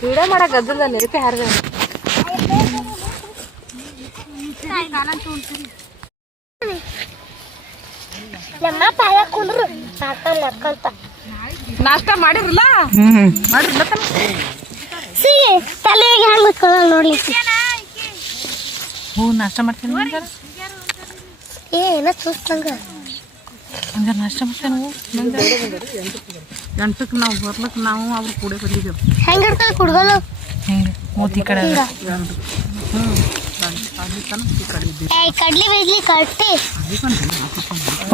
Video ಮಾಡಕ್ ಗದ್ದಲ ನಿರತೆ ಹಾರ್ದ? ನಾಷ್ಟ ಮಾಡಿರಲ್ಲ ಹ್ಞೂ ಮಾಡಿರ್ಲ ಸಿ ತಲೆಗೆ ಗೊತ್ತಲ್ಲ ನೋಡಿ. ಹ್ಞೂ ನಾಷ್ಟ ಮಾಡ್ತೀನಿ ಏ ಏನ ಚೂಸ್ತಂಗ ಹಂಗಾರೆ ನಾಷ್ಟ ಮಾಡ್ತೇನೆ ಎಂಟಕ್ಕೆ ನಾವು ಬರ್ಲಕ್ಕೆ ನಾವು ಅವ್ರು ಕೂಡ ಬಂದಿದ್ದೇವೆ. ಮೋತಿ ಇರ್ತದೆ ಕುಡ್ಗಲು? ಹಿಂಗೆ? ಮೂತಿ ಕಡೆ ಏ ಕಡ್ಲಿ ಬೀಜ್ಲಿ ಕಟ್ಟಿ.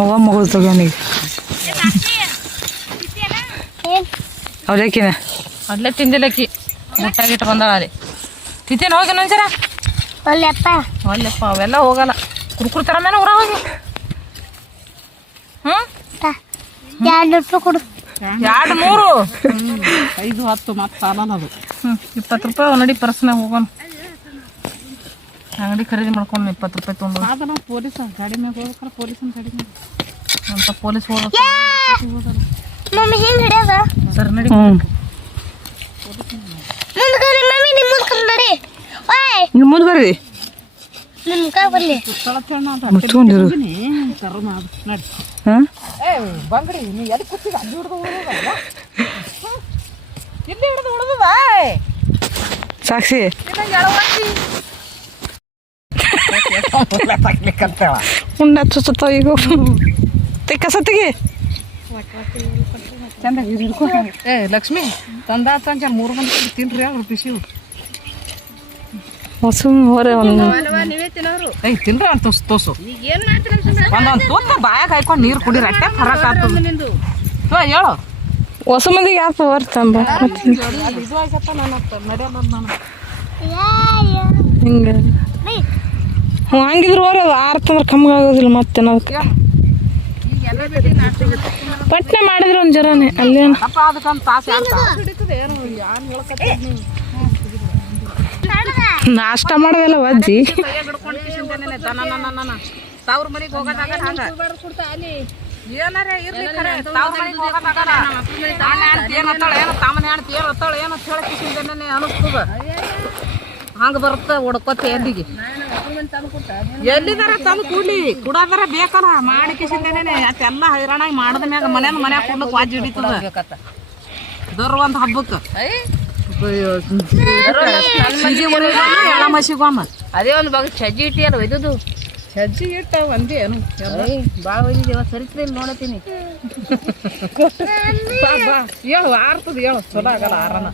ಅವ್ವ ಮಗಳು ತಗೋನಿಗೆ ಏನ್? ಅವ್ಲೇಕಿನ ಅಲ್ಲೇ ತಿಂದಿಲ್ಲಕ್ಕಿ. ಮುಟ್ಟಾಗಿಟ್ಟು ಬಂದಾಳ ಅಲ್ಲಿ. ತಿಂತೇನೆ ಹೋಗಿ ನಂಜರ ಒಲ್ಲೆಪ್ಪ ಅಲ್ಲಪ್ಪ. ಅವೆಲ್ಲ ಹೋಗಲ್ಲ. ಕುರ್ಕುರ್ ತರ ಮೇಲೆ ಊರ ಹೋಗಿ ಹ್ಞೂ ಎರಡು ರೂಪಾಯಿ ಕೊಡು. ಎರಡು ಮೂರು ಐದು ಹತ್ತು ಮತ್ತೆ ಸಾಲಲ್ಲ ಅದು. ಹ್ಞೂ ಇಪ್ಪತ್ತು ರೂಪಾಯಿ ಒಂದಡಿ ಪರ್ಸ್ನಾಗ ಹೋಗೋಣ ಅಂಗಡಿ ಖರೀದಿ ಮಾಡ್ಕೊಂಡು ಇಪ್ಪತ್ತು ರೂಪಾಯಿ ತೊಗೊಂಡು ಆದ್ರೆ ನಾವು ಪೊಲೀಸ್ ಗಾಡಿ ಮ್ಯಾಗ ಹೋಗ್ಬೇಕಾರ ಅಂತ ಗಾಡಿ ಮ್ಯಾಗ. ಅಂತ ಪೊಲೀಸ್ ಹೋಗ್ಬೇಕು ಮಮ್ಮಿ ಹಿಂಗ್ ಹಿಡಿಯೋದ? ಸರ್ ನಡಿ. ಮುಂದ್ಕರಿ ಮಮ್ಮಿ ನಿಮ್ ಮುಂದ್ಕರಿ ನಡಿ. ಓಯ್! ನೀವು ಮುಂದೆ ಬರ್ರಿ. ನಿಮ್ ಕೈ ಬರ್ಲಿ. ತಳಚಣ್ಣ ಅಂತ. ಮುಚ್ಕೊಂಡಿರು. ಹಾಂ? ಏ ಬಂಗ್ರಿ ನೀ ಎಲ್ಲಿ ಕೂತಿಗೆ ಅಲ್ಲಿ ಹಿಡಿದು ಇಲ್ಲಿ ಹಿಡಿದು ಉಳಿದದ? ಸಾಕ್ಷಿ. ಉಂಡ ಚುಚ್ಚುತ್ತಾವ ಈಗ. ತೆಗ್ ಕಸ ತೆಗಿ ಚಂದ. ಹಿಡ್ಕೊ ಏ ಲಕ್ಷ್ಮಿ ತಂದ ತಂಚ ಮೂರು ಮಂದಿ ತಿನ್ರಿ ಅವ್ರು ಬಿಸಿವು ಹೊಸ ಹೊರ ಒಂದು ಏಯ್ ತಿನ್ರಿ ಅಂತ ತೋಸ್ ತೋಸು ಒಂದೊಂದು ತೂತ ಬಾಯಾಗ ಹಾಕೊಂಡು ನೀರು ಕುಡಿರಿ ಅಟ್ಟೆ ಫರಕ್ ಆಗ್ತದ. ತೋ ಹೇಳು. ಹೊಸ ಮಂದಿಗೆ ಯಾಕೆ ಬರ್ತಂಬ ಇದು ಆಯ್ತಪ್ಪ ನಾನು ನಡೆಯಲ್ಲ ನಾನು. ಹಿಂಗೆ. ಹ್ಞೂ ಹಂಗಿದ್ರೆ ಹೋರ ಆರ್ತಂದ್ರೆ ಕಮ್ಗಾಗೋದಿಲ್ಲ ಮತ್ತೆ ನಾವು. ಪಟ್ನೆ ಮಾಡಿದ್ರೆ ಒಂದು ಜರನೇ ಅಲ್ಲೇನು ಅದಕ್ಕಂತ ತಾಸು ಎರಡು ತಾಸು ಹಿಡಿತದೆ ಏನು ಯಾನ್ ಹೇಳ್ಕತ್ತೀನಿ ನಾಷ್ಟ ಮಾಡೋದಲ್ಲ ತವ್ರ ಮನೆಗೆ ಹೋಗೋದಾಗ ಹಂಗ. ಏನಾರೇ ಇರ್ಲಿ ಖರೆ ತವ್ರ ಮನೆಗೆ ಹೋಗೋದಾಗ ನಾನು ಹೆಣ್ತಿ ಏನು ಏನು ತಾಮನ ಹೆಣ್ತಿ ಏನು ಅತ್ತಾಳ ಏನು ಅಂತ ಹೇಳಿ ಕಿಶಿಂದೇನೆ ಅನಿಸ್ತದ. ಹಂಗೆ ಬರುತ್ತೆ ಹೊಡ್ಕೊತ ಎಲ್ಲಿಗೆ. ಎಲ್ಲಿದಾರ ತಂದು ಕೂಡ್ಲಿ? ಕುಡೋದಾರ ಬೇಕಲ್ಲ ಮಾಡಿ ಕಿಶಿಂದೇನೆ ಅದೆಲ್ಲ ಹೈರಾಣಾಗಿ ಮಾಡಿದ ಮ್ಯಾಗ ಮನೆ ಮನ್ಯಾಗ ಕೊಡ್ಲಿಕ್ಕೆ ವಾಜ್ ಹಿಡಿತದ. ದೊರ್ ಒಂದು ಹಬ್ಬಕ್ಕೆ ಅದೇ ಒಂದು ಬಾಗ ಸಜ್ಜಿ ಇಟ್ಟಿಯಲ್ಲ ಒಯ್ದದು ಸಜ್ಜಿ ಇಟ್ಟ ಒಂದೇ ಏನು ಭಾಳ ಒಯ್ದಿದ್ದೀವ ಸರಿತ್ರಿ ನೋಡತ್ತೀನಿ ಹೇಳು ಆರ್ತದ ಹೇಳು ಚಲೋ ಆಗಲ್ಲ ಆರನ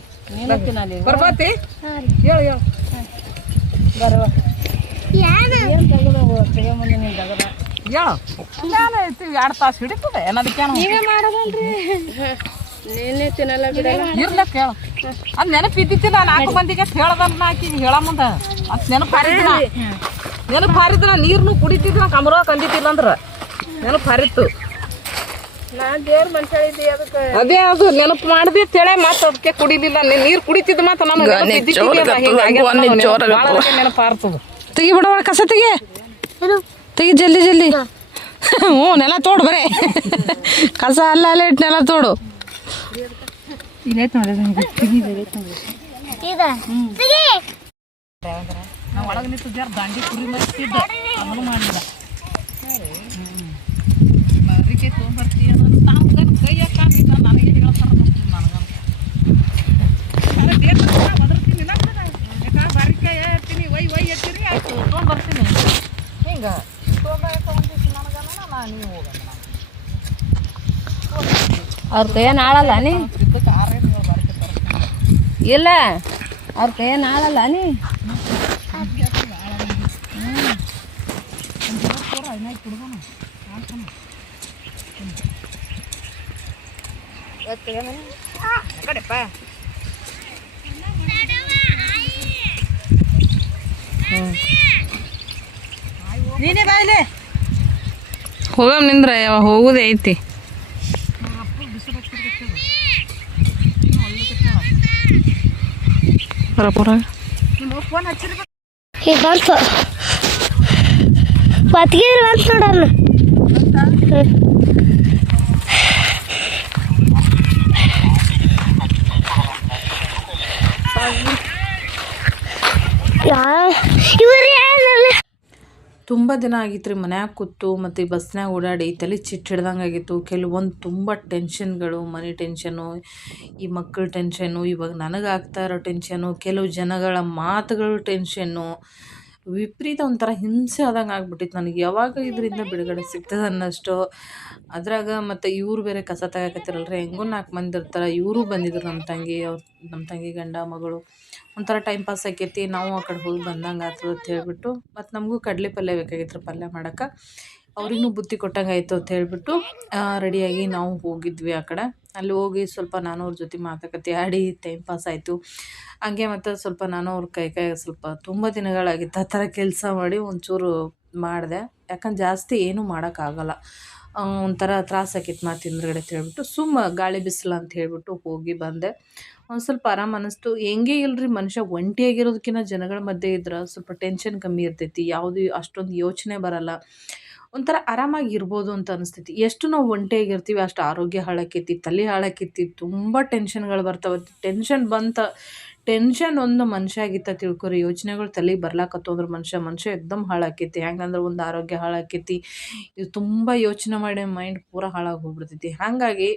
ಬರ್ಬಾತಿ ಹೇಳು ಹೇಳು ತಗದ ಹೇಳು ಐತಿ ಎರಡು ತಾಸು ಹಿಡಿತದೆ ಏನದಕ್ಕೇನು ನೀನೇ ತಿನ್ನಲ್ಲ ಬಿಡ ಇರ್ಲಕ್ಕ ಹೇಳು ಅದು ನೆನಪು ಇದ್ದಿತ್ತಿಲ್ಲ ನಾಲ್ಕು ಮಂದಿಗೆ ಹೇಳ್ದಲ್ಲ ಆಕಿಗೆ ಹೇಳ ಮುಂದ. ಅದು ನೆನಪು ಹಾರಿದ್ನ? ನೆನಪು ಹಾರಿದ್ರ ನೀರ್ನು ಕುಡಿತಿದ್ರ ಕಮರ ಕಂದಿತ್ತಿಲ್ಲ ಅಂದ್ರೆ? ನೆನಪು ಹಾರಿತ್ತು. ಅದೇ ಅದು ನೆನಪು ಮಾಡಿದೆ ತೇಳೆ ಮತ್ತೆ ಅದಕ್ಕೆ ಕುಡಿಲಿಲ್ಲ. ನೀರು ಕುಡಿತಿದ್ ಮತ್ತೆ ನಾನು ನೆನಪು. ಹಾರ್ತದ. ತೆಗಿ ಬಿಡವ ಕಸ ತೆಗಿ. ತೆಗಿ ಜಲ್ದಿ ಜಲ್ದಿ. ಹ್ಞೂ ನೆಲ ತೋಡು ಬರೇ. ಕಸ ಅಲ್ಲ ಅಲ್ಲೇ ಇಟ್ಟು ನೆಲ ತೋಡು. ಇದ ಸಿಗಿ! ನಾವು ಒಳಗೆ ನಿಂತು ಜರ ದಾಂಡಿ ಕುರಿ ಮರ್ತಿದ್ದೆ ಅದನ್ನು ಮಾಡಿಲ್ಲ. ಮರಿಗೆ ತೊಗೊಂಬರ್ತೀಯ ತಾವು ಕೈ ಯಾಕಾಗಿಲ್ಲ ನನಗೆ ಹೇಳ್ತಾರ ನನಗಂತ. ಅರೆ ಬೇಕು ಒದರ್ತೀನಿ ಯಾಕೆ ಬರಿಕೆ ಹೇಳ್ತೀನಿ ಒಯ್ ಒಯ್ ಎತ್ತೀರಿ ಆಯ್ತು ತೊಗೊಂಬರ್ತೀನಿ ಹಿಂಗೆ ತೊಗೊಂಬರ್ತೀನಿ ನನಗನ ನಾನು ನೀವು ಹೋಗಲ್ಲ ಅವ್ರ ಕೈಯನ್ನ ಆಳಲ್ಲ ನೀ ಇದಕ್ಕೆ ಆರೇನು ನೀವು ಬರಕೆ ತರ್ತೀನಿ ಇಲ್ಲ. ಅವ್ರ ಕೈಯನ್ನ ಆಳಲ್ಲ ನೀ? ನೀನೇ ಬಾಯಿಲೆ ಹೋಗಮ್ ನಿಂದ್ರ ಯಾವ ಹೋಗುದೇ ಐತಿ. ಬರಪುರ ಫೋನ್ ಹಚ್ಚಿರ್ಬೇಕು ಈಗ ಬಂತು ಹೊತ್ತಿಗೆ ಬಂತು ನೋಡಣ್ಣ ಯಾ ಇವ್ರು ಏನಲ್ಲ ತುಂಬ ದಿನ ಆಗಿತ್ತು ರೀ ಮನ್ಯಾಗ ಕೂತು ಮತ್ತು ಈ ಬಸ್ನಾಗ ಓಡಾಡಿ ತಲೆ ಚಿಟ್ಟು ಹಿಡ್ದಂಗೆ ಆಗಿತ್ತು. ಕೆಲವೊಂದು ತುಂಬ ಟೆನ್ಷನ್ಗಳು, ಮನೆ ಟೆನ್ಷನು, ಈ ಮಕ್ಕಳ ಟೆನ್ಷನು, ಇವಾಗ ನನಗೆ ಆಗ್ತಾ ಇರೋ ಟೆನ್ಷನು, ಕೆಲವು ಜನಗಳ ಮಾತುಗಳು ಟೆನ್ಷನ್ನು ವಿಪರೀತ ಒಂಥರ ಹಿಂಸೆ ಆದಂಗೆ ಆಗ್ಬಿಟ್ಟಿತ್ತು ನನಗೆ. ಯಾವಾಗ ಇದರಿಂದ ಬಿಡುಗಡೆ ಸಿಗ್ತದೆ ಅನ್ನೋಷ್ಟು. ಅದ್ರಾಗ ಮತ್ತು ಇವ್ರು ಬೇರೆ ಕಸ ತೆಗಿಯಕತ್ತಿರಲ್ರಿ ಹೆಂಗೂ ನಾಲ್ಕು ಮಂದಿ ಇರ್ತಾರೆ, ಇವರು ಬಂದಿದ್ರು ನಮ್ಮ ತಂಗಿ, ಅವ್ರ ನಮ್ಮ ತಂಗಿ ಗಂಡ, ಮಗಳು. ಒಂಥರ ಟೈಮ್ ಪಾಸ್ ಆಕೈತಿ, ನಾವು ಆ ಕಡೆ ಹೋಗಿ ಬಂದಂಗೆ ಆಯ್ತು ಅಂತ ಹೇಳ್ಬಿಟ್ಟು ಮತ್ತು ನಮಗೂ ಕಡಲೆ ಪಲ್ಯ ಬೇಕಾಗಿತ್ತು ಪಲ್ಯ ಮಾಡೋಕ್ಕೆ. ಅವ್ರಿಗೂ ಬುತ್ತಿ ಕೊಟ್ಟಂಗೆ ಆಯಿತು ಅಂತ ಹೇಳ್ಬಿಟ್ಟು ರೆಡಿಯಾಗಿ ನಾವು ಹೋಗಿದ್ವಿ ಆ ಕಡೆ. ಅಲ್ಲಿ ಹೋಗಿ ಸ್ವಲ್ಪ ನಾನು ಅವ್ರ ಜೊತೆ ಮಾತುಕತೆ ಆಡಿ ಟೈಮ್ ಪಾಸ್ ಆಯಿತು. ಹಂಗೆ ಮತ್ತು ಸ್ವಲ್ಪ ನಾನು ಅವ್ರ ಕೈ ಕೈ ಸ್ವಲ್ಪ ತುಂಬ ದಿನಗಳಾಗಿತ್ತು ಆ ಥರ ಕೆಲಸ ಮಾಡಿ ಒಂಚೂರು ಮಾಡಿದೆ. ಯಾಕಂದ್ರೆ ಜಾಸ್ತಿ ಏನೂ ಮಾಡೋಕ್ಕಾಗಲ್ಲ. ಒಂಥರ ತ್ರಾಸ ಆಕಿತ್ತು ಮಾತು ಹಿಂದ್ಗಡೆ ಹೇಳ್ಬಿಟ್ಟು ಸುಮ್ಮ ಗಾಳಿ ಬಿಸಿಲು ಅಂತ ಹೇಳ್ಬಿಟ್ಟು ಹೋಗಿ ಬಂದೆ. ಒಂದು ಸ್ವಲ್ಪ ಆರಾಮ ಅನ್ನಿಸ್ತು ಹೆಂಗೆ ಇಲ್ರಿ ಮನುಷ್ಯ ಒಂಟಿಯಾಗಿರೋದಕ್ಕಿಂತ ಜನಗಳ ಮಧ್ಯೆ ಇದ್ರೆ ಸ್ವಲ್ಪ ಟೆನ್ಷನ್ ಕಮ್ಮಿ ಇರ್ತೈತಿ. ಯಾವುದು ಅಷ್ಟೊಂದು ಯೋಚನೆ ಬರಲ್ಲ. ಒಂಥರ ಆರಾಮಾಗಿ ಇರ್ಬೋದು ಅಂತ ಅನಿಸ್ತೈತಿ ಎಷ್ಟು ನಾವು ಒಂಟಿಯಾಗಿರ್ತೀವಿ, ಅಷ್ಟು ಆರೋಗ್ಯ ಹಾಳಾಕೈತಿ, ತಲೆ ಹಾಳಾಕೈತಿ, ತುಂಬ ಟೆನ್ಷನ್ಗಳು ಬರ್ತಾವೆ. ಟೆನ್ಷನ್ ಬಂತ, ಟೆನ್ಷನ್ ಒಂದು ಮನುಷ್ಯ ಆಗಿತ್ತ ತಿಳ್ಕೊರಿ. ಯೋಚನೆಗಳು ತಲೆಗೆ ಬರ್ಲಾಕತ್ತು ಅಂದ್ರೆ ಮನುಷ್ಯ ಮನುಷ್ಯ ಎಕ್ದಮ್ ಹಾಳಾಕೈತಿ. ಹೆಂಗಂದ್ರೆ ಒಂದು ಆರೋಗ್ಯ ಹಾಳಾಕೈತಿ. ಇದು ತುಂಬ ಯೋಚನೆ ಮಾಡಿ ಮೈಂಡ್ ಪೂರ ಹಾಳಾಗಿ ಹೋಗ್ಬಿಡ್ತೈತಿ ಹಾಗಾಗಿ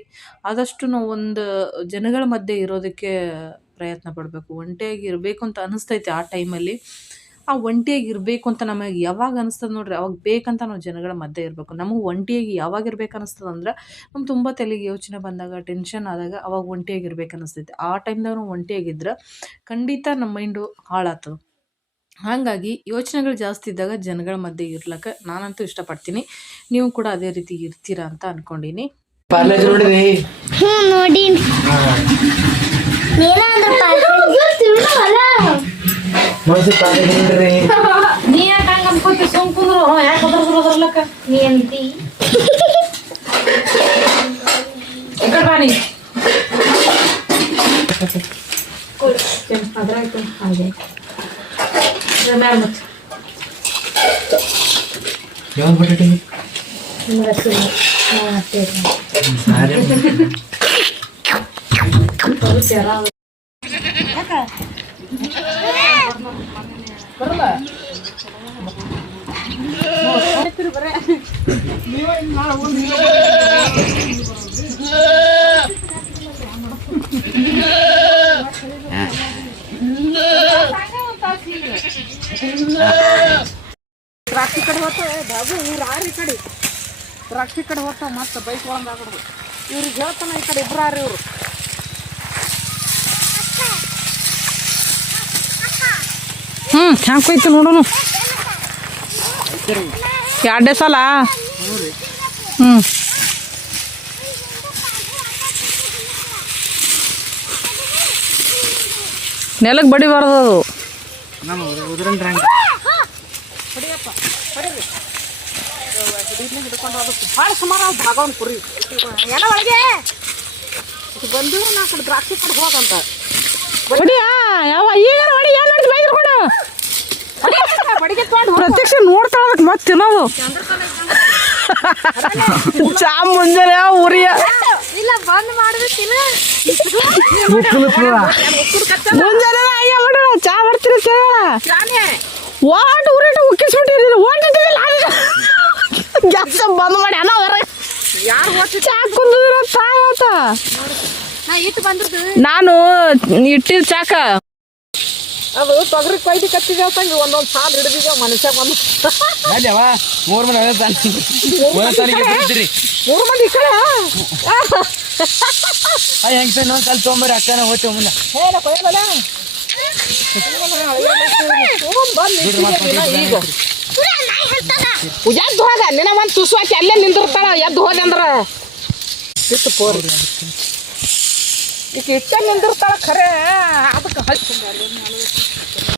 ಆದಷ್ಟು ನಾವು ಒಂದು ಜನಗಳ ಮಧ್ಯೆ ಇರೋದಕ್ಕೆ ಪ್ರಯತ್ನ ಪಡಬೇಕು. ಒಂಟಿಯಾಗಿ ಇರಬೇಕು ಅಂತ ಅನಿಸ್ತೈತಿ ಆ ಟೈಮಲ್ಲಿ. ಆ ಒಂಟಿಯಾಗಿ ಇರಬೇಕು ಅಂತ ನಮಗೆ ಯಾವಾಗ ಅನಿಸ್ತದೆ ನೋಡ್ರಿ ಅವಾಗ ಬೇಕಂತ ನಾವು ಜನಗಳ ಮಧ್ಯೆ ಇರಬೇಕು. ನಮಗೆ ಒಂಟಿಯಾಗಿ ಯಾವಾಗ ಇರ್ಬೇಕು ಅನಿಸ್ತದೆ ಅಂದ್ರೆ ನಮ್ಗೆ ತುಂಬ ತಲೆಗೆ ಯೋಚನೆ ಬಂದಾಗ ಟೆನ್ಷನ್ ಆದಾಗ ಅವಾಗ ಒಂಟಿಯಾಗಿ ಇರ್ಬೇಕು ಅನಿಸ್ತೈತಿ. ಆ ಟೈಮ್ದಾಗ ನಾವು ಒಂಟಿಯಾಗಿದ್ರೆ ಖಂಡಿತ ನಮ್ಮ ಮೈಂಡು ಹಾಳಾಗ್ತದೆ. ಹಾಗಾಗಿ ಯೋಚನೆಗಳು ಜಾಸ್ತಿ ಇದ್ದಾಗ ಜನಗಳ ಮಧ್ಯೆ ಇರ್ಲಕ್ಕೆ ನಾನಂತೂ ಇಷ್ಟಪಡ್ತೀನಿ. ನೀವು ಕೂಡ ಅದೇ ರೀತಿ ಇರ್ತೀರಾ ಅಂತ ಅನ್ಕೊಂಡೀನಿ. ನೋಡಿ ಮನಸ್ಸು ಪಾರ್ಲೇಜ್ ನೋಡ್ರಿ ನೀ ಯಾಕೆ ಹಂಗೆ ಅನ್ಕೋತಿ ಸುಮ್ ಕುಂದ್ರು ಯಾಕೆ ಅದ್ರದ್ರಲ್ಲಕ್ಕ ನೀ ಅಂತಿ ಈ ಕಡೆ ಬಾ ನೀ ಯಾವ್ದು ಬಟಾಟೆ ಸಾರಿ ದ್ರಾಕ್ಷಿ ಕಡೆ ಹೋಗ್ತಾವೆ, ಬಾಬು, ಇವ್ರು ಆರು ಈ ಕಡೆ. ದ್ರಾಕ್ಷಿ ಕಡೆ ಹೋಗ್ತಾವ ಮತ್ತೆ ಬೈಕ್ ಒಳಗೆ ಇವ್ರಿಗೆ ಹೇಳ್ತಾನ ಈ ಕಡೆ ಇಬ್ರು ಆರು ಇವರು. ಹ್ಞೂ ಹ್ಯಾಂಗೆ ಕೊಯ್ತು ನೋಡೋನು? ಎರಡೇ ಸಲ? ಹ್ಞೂ ನೆಲಕ್ಕೆ ಬಡಿಬಾರ್ದು ಅದು. ಭಾಳ ಸುಮಾರು ಭಾಗವನ್ ಕುರಿ. ಎಲ್ಲ ಒಳಗೆ? ಇದು ಬಂದಿದ್ರು ನಾ ಕಡೆ ದ್ರಾಕ್ಷಿ ಕೊಟ್ಟು ಹೋಗಂತ. ಹೊಡಿಯಾ? ಯಾವ ಈಗ ಹೊಡಿ ಏನು? ಪ್ರತ್ಯಕ್ಷ ನೋಡ್ತಾಳ ಮತ್ತೆ ತಿನ್ನೋದು. ಚಾ ಮುಂಜಾನೆ ಉರಿಯ. ಮುಂಜಾನೆ ಅಯ್ಯ ಮಾಡ ಚಾ ಮಾಡ್ತೀರಿ ಕೇಳ ವಾಟ್ ಉರಿಟ ಉಕ್ಕಿಸ್ಬಿಟ್ಟಿರಿ ಜಾಸ್ತ ಗ್ಯಾಸ್ ಬಂದ್ ಮಾಡಿ ಅನ್ನ ಹೊರಗೆ. ಚಾ ಕುಂದಿರೋ ಬಂದಿದ್ದು ನಾನು ಇಟ್ಟಿದ್ ಚಾಕ. ಅದು ತೊಗರಿ ಕೊಯ್ದು ಕತ್ತಿದ್ದೇವೆ ತಂಗಿ ಒಂದೊಂದು ಸಾಲು ಹಿಡಿದಿದ್ದೇವೆ ಮನುಷ್ಯ ಒಂದು ಅಲ್ಲವ ಮೂರು ಮನೆ ಅದೇ ತಾನ ತಾನಿಗೆ ಮೂರು ಮಂದಿ ಕಡೆ ಅಯ್ಯ ಹೆಂಗ್ ಸರ್ ಇನ್ನೊಂದ್ ಸಲ ತೊಗೊಂಬರಿ ಅಕ್ಕನ ಹೋಗ್ತೇವೆ ಮುಂದೆ. ಹೇಳ ಕೊಯ್ಯಲ್ಲ ಈಗ. ಎದ್ದು ಹೋದ ನಿನ್ನ ಒಂದು ತುಸು ಹಾಕಿ ಅಲ್ಲೇ ನಿಂದಿರ್ತಾಳ ಎದ್ದು ಹೋದೆ ಅಂದ್ರ. ಪೋರಿ. ಈಗ ಇಟ್ಟ ನಿಂದಿರ್ತಾಳ ಖರೆ ಅದಕ್ಕೆ ಹಚ್ಚಿ